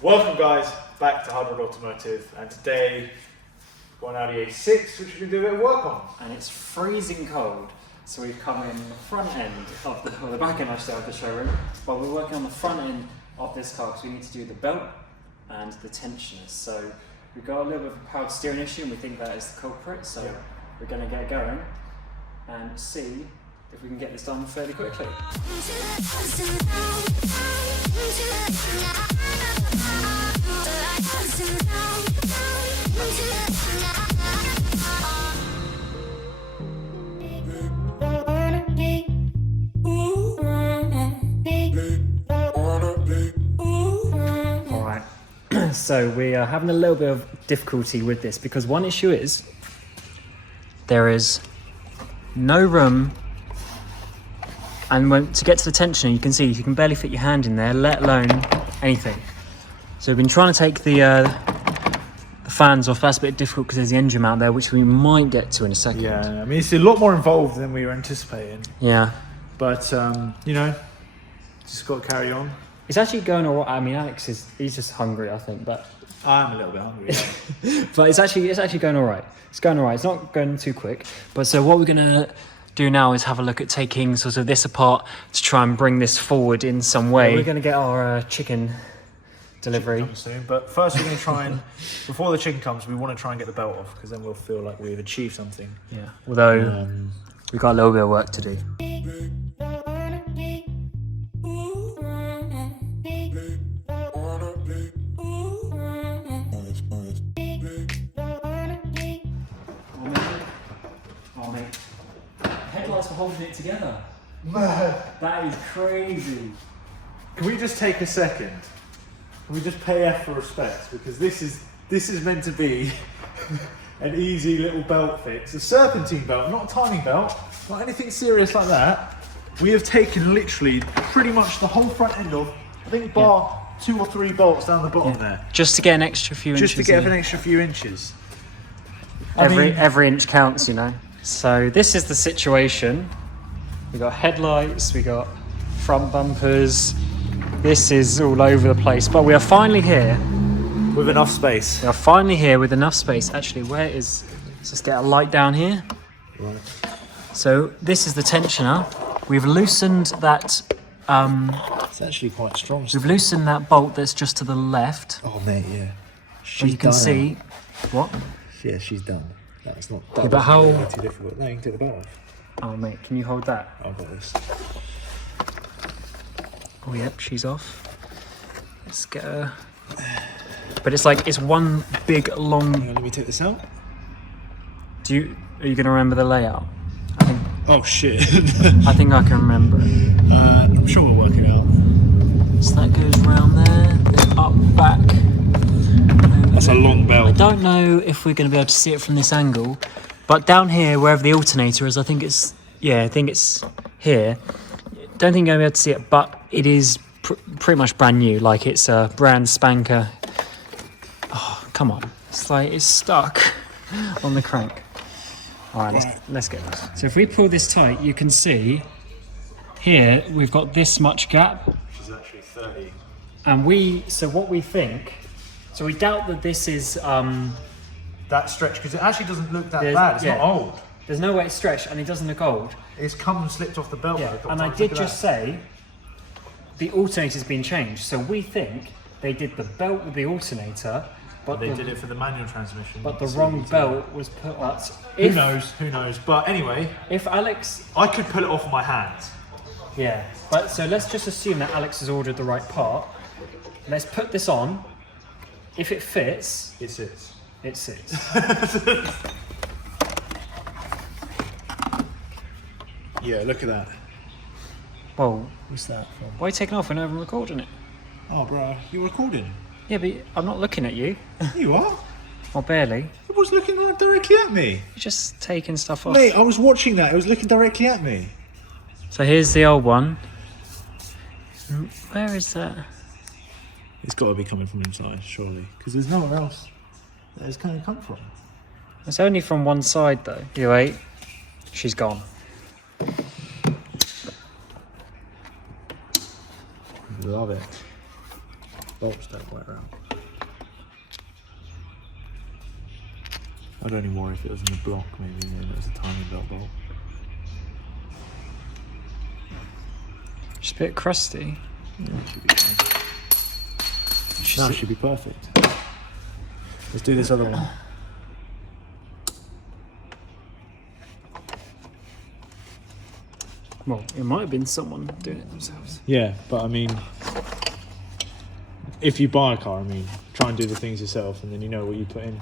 Welcome guys, back to HudRod Automotive, and today we've got an Audi A6 which we can do a bit of work on. And it's freezing cold, so we've come in the front end of the back end, I should say, of the showroom, but we're working on the front end of this car because we need to do the belt and the tensioners. So we've got a little bit of a powered steering issue and we think that is the culprit, so we're going to get going and see if we can get this done fairly quickly. Alright, so we are having a little bit of difficulty with this because one issue is there is no room, and to get to the tensioner you can see you can barely fit your hand in there, let alone anything. So we've been trying to take the fans off. That's a bit difficult because there's the engine mount there, which we might get to in a second. Yeah, I mean it's a lot more involved than we were anticipating. Yeah. But, you know, just got to carry on. It's actually going all right. I mean, he's just hungry, I think, but... I'm a little bit hungry. Yeah. But it's actually going all right. It's going all right. It's not going too quick. But so what we're going to do now is have a look at taking sort of this apart to try and bring this forward in some way. We're going to get our chicken delivery. Chicken comes soon, but first we're going to try and, before the chicken comes, we want to try and get the belt off because then we'll feel like we've achieved something. Yeah, although we've got a little bit of work to do. Oh mate, headlights are holding it together. Man, That is crazy. can we just take a second? Can we just pay F for respect? Because this is meant to be an easy little belt fix. A serpentine belt, not a timing belt, not anything serious like that. We have taken literally pretty much the whole front end of, I think bar 2 or 3 bolts down the bottom there. Just to get an extra few inches. Just to get an extra few inches. Every inch counts, you know. So this is the situation. We got headlights, we got front bumpers. This is all over the place, but we are finally here. With enough space. We are finally here with enough space. Actually, let's just get a light down here. Right. So this is the tensioner. We've loosened that. It's actually quite strong. We've loosened that bolt that's just to the left. Oh mate, yeah. But you can see what? Yeah, she's done. That's not. Yeah, but how? Too difficult. No, you can take the belt off. Oh mate, can you hold that? I've got this. Oh yep, she's off. Let's get her. But it's one big long. Yeah, let me take this out. Are you gonna remember the layout? Oh shit. I think I can remember it. I'm sure we'll work it out. So that goes round there, then up, back. That's a long belt. I don't know if we're going to be able to see it from this angle, but down here, wherever the alternator is, I think it's here. Don't think you're going to be able to see it, but it is pretty much brand new. Like it's a brand spanker. Oh, come on. It's stuck on the crank. All right, let's get this. So if we pull this tight, you can see here we've got this much gap. Which is actually 30. And we doubt that this is That stretch, because it actually doesn't look that There's- bad. It's yeah. not old. there's no way it's stretched and it doesn't look old. It's come and slipped off the belt. Yeah, a couple and I times. did Look at just say the alternator's been changed. So we think they did the belt with the alternator, but they did it for the manual transmission. But the wrong belt was put up. Who knows? But anyway, If Alex, I could pull it off with my hands. yeah. But so let's just assume that Alex has ordered the right part. Let's put this on. If it fits, It sits. it sits. Yeah, look at that. Well, What's that from? why are you taking off? We're not even recording it. Oh, bro, you're recording. Yeah, but I'm not looking at you. You are? Or barely. It was looking right directly at me. You're just taking stuff off. Mate, I was watching that. It was looking directly at me. So here's the old one. Where is that? It's got to be coming from inside, surely, because there's nowhere else that it's going to come from. It's only from one side though. You wait. She's gone. Love it. bolts don't wear out. I'd only worry if it was in the block, maybe, and it was a tiny belt bolt. Just a bit crusty. Yeah, it should be fine. That should be perfect. Let's do this other one. Well, it might have been someone doing it themselves. Yeah, but I mean, if you buy a car, I mean, try and do the things yourself, and then you know what you put in.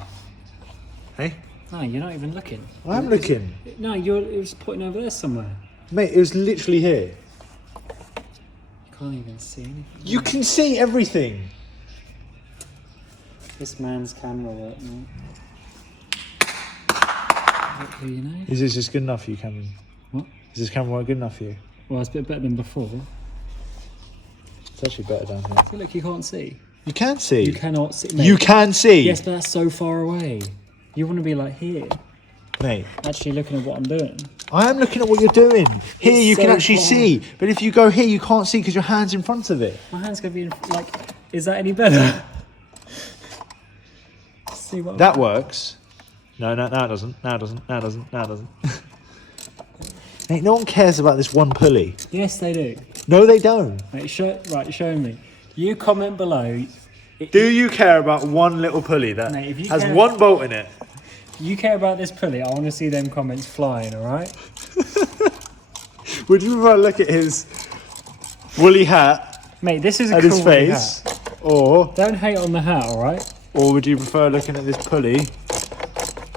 Hey? No, you're not even looking. I am looking. No, it was pointing over there somewhere. Mate, it was literally here. You can't even see anything. You can see everything. This man's camera work, mate. Hopefully, you know. Is this just good enough for you, Cameron? What? Is this camera work good enough for you? Well, it's a bit better than before. It's actually better down here. So look, you can't see. You can see. You cannot see. Mate. You can see. Yes, but that's so far away. You want to be like here. Mate. Actually looking at what I'm doing. I am looking at what you're doing. Here It's you so can actually far. see. But if you go here, you can't see because your hand's in front of it. My hand's going to be in, like, is that any better? See what That works. No, it doesn't. No, it doesn't. No, it doesn't. No, it doesn't. Mate, no one cares about this one pulley. Yes, they do. No, they don't. Right, show me. You comment below. Do you care about one little pulley that Mate, if you has care- one bolt in it? You care about this pulley. I want to see them comments flying, alright? Would you rather look at his woolly hat Mate, this is a and cool his face, hat. or Don't hate on the hat, alright? would you prefer looking at this pulley?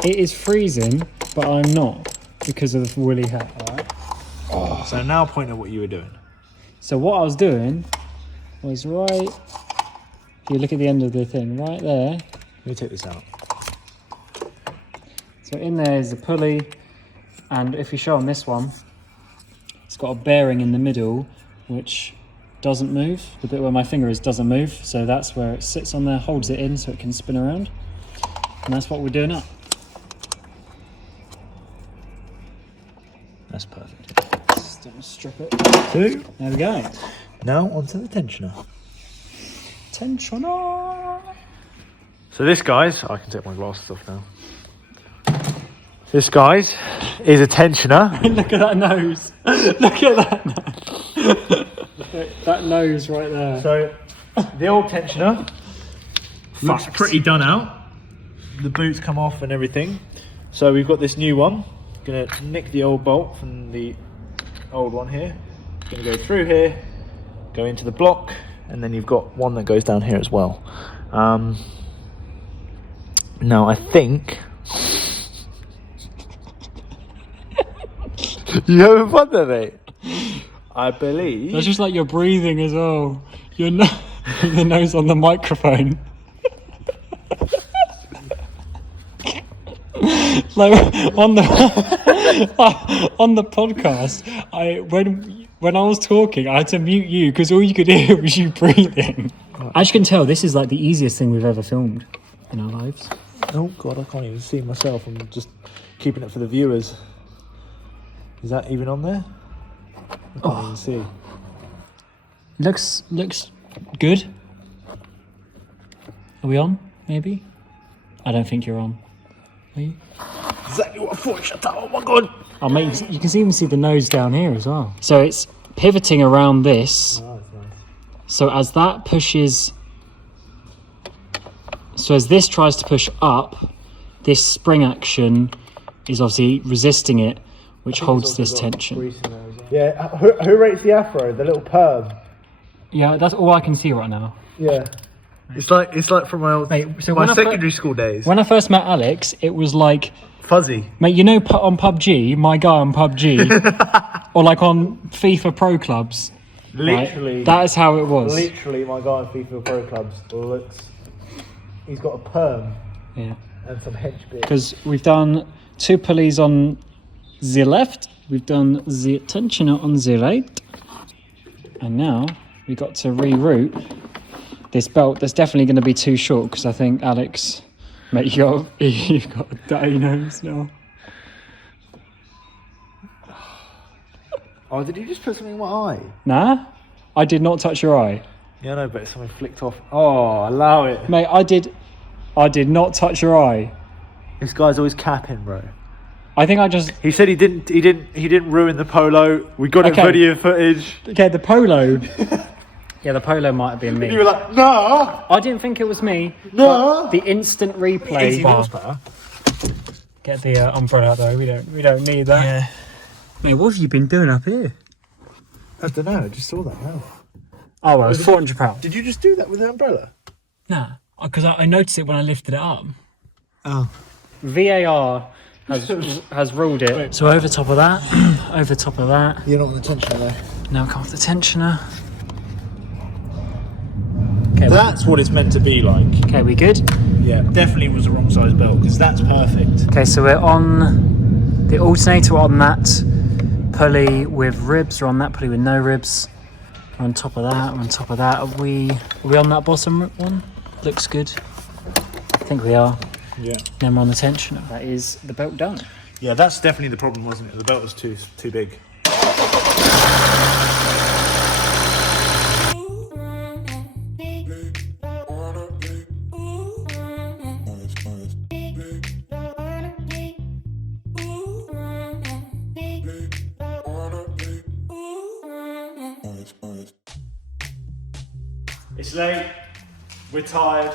It is freezing, but I'm not because of the woolly hat, alright? So now point at what you were doing. So what I was doing was right, if you look at the end of the thing, right there. Let me take this out. So in there is the pulley, and if you show on this one, it's got a bearing in the middle, which doesn't move. The bit where my finger is doesn't move, so that's where it sits on there, holds it in so it can spin around. And that's what we're doing up. That's perfect. Just don't strip it. Two. There we go. Now onto the tensioner. Tensioner. So this, guys, I can take my glasses off now. This, guys, is a tensioner. Look at that nose. Look at that nose. Look at that nose right there. So the old tensioner looks Fucked. pretty done out. The boots come off and everything. So we've got this new one. Gonna nick the old bolt from the old one here. Gonna go through here, go into the block, and then you've got one that goes down here as well. Now I think you having fun there, mate? I believe. That's just like you're breathing as well. Your the nose on the microphone. Like on the on the podcast, when I was talking, I had to mute you because all you could hear was you breathing. As you can tell, this is like the easiest thing we've ever filmed in our lives. Oh god, I can't even see myself. I'm just keeping it for the viewers. Is that even on there? I can't even see. Looks good. Are we on? Maybe. I don't think you're on. Are you? Exactly what I thought. Shut up! Oh my god! Oh mate, you can even see the nose down here as well. So it's pivoting around this. Oh, that's nice. So as that pushes, so as this tries to push up, this spring action is obviously resisting it, which holds this tension. Yeah, who rates the afro? The little perm. Yeah, that's all I can see right now. Yeah. It's like from my old, Mate, so my when I secondary school days. When I first met Alex, it was like, Fuzzy. mate, you know, on PUBG, my guy on PUBG, or like on FIFA Pro Clubs. Literally. Right? That is how it was. Literally, my guy in FIFA Pro Clubs looks. He's got a perm Yeah. and some hench bits. Because we've done 2 pulleys on the left, we've done the tensioner on the right, and now we got to reroute this belt. That's definitely going to be too short because I think Alex, mate, you've got a dirty nose now. Oh, did you just put something in my eye? Nah, I did not touch your eye. Yeah, I know, but something flicked off. Oh, allow it. Mate, I did not touch your eye. This guy's always capping, bro. I think I just... He said he didn't ruin the Polo. We got it video footage. Okay, the Polo. Yeah, the Polo might have been me. You were like, no. I didn't think it was me. No. The instant replay. 80 horsepower. Get the umbrella though. We don't need that. Yeah. Mate, what have you been doing up here? I don't know. I just saw that now. Oh well, it's £400. Did you just do that with the umbrella? Nah, because I noticed it when I lifted it up. Oh. VAR has ruled it. Wait. So over top of that, over top of that. You're not on the tensioner there. Now come off the tensioner. Okay, That's what it's meant to be like. okay, we good? Yeah, definitely was the wrong size belt because that's perfect. Okay, so we're on the alternator on that pulley with ribs. We're on that pulley with no ribs. We're on top of that. We're on top of that. Are we on that bottom one? Looks good. I think we are. Yeah. Then we're on the tensioner. That is the belt done. Yeah, that's definitely the problem, wasn't it? The belt was too big. It's late, we're tired,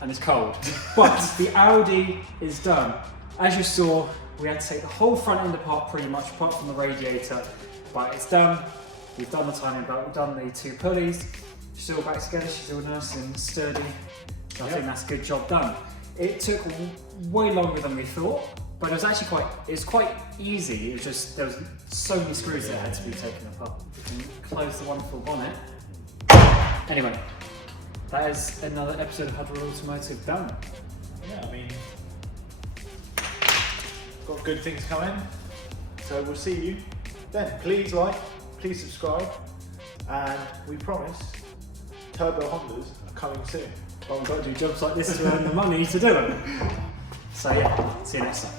And it's cold. But the Audi is done. As you saw, we had to take the whole front end apart pretty much, apart from the radiator. But it's done. We've done the timing belt, we've done the two pulleys. She's all back together, she's all nice and sturdy. So I think that's a good job done. It took way longer than we thought, but it was actually quite easy. It was just, there was so many screws that had to be taken apart. We can close the wonderful bonnet. Anyway, that is another episode of HudRod Automotive done. Yeah, I mean, got good things coming. So we'll see you then. Please like, please subscribe, and we promise Turbo Hondas are coming soon. But we've got to do jobs like this to earn the money to do it. So yeah, see you next time.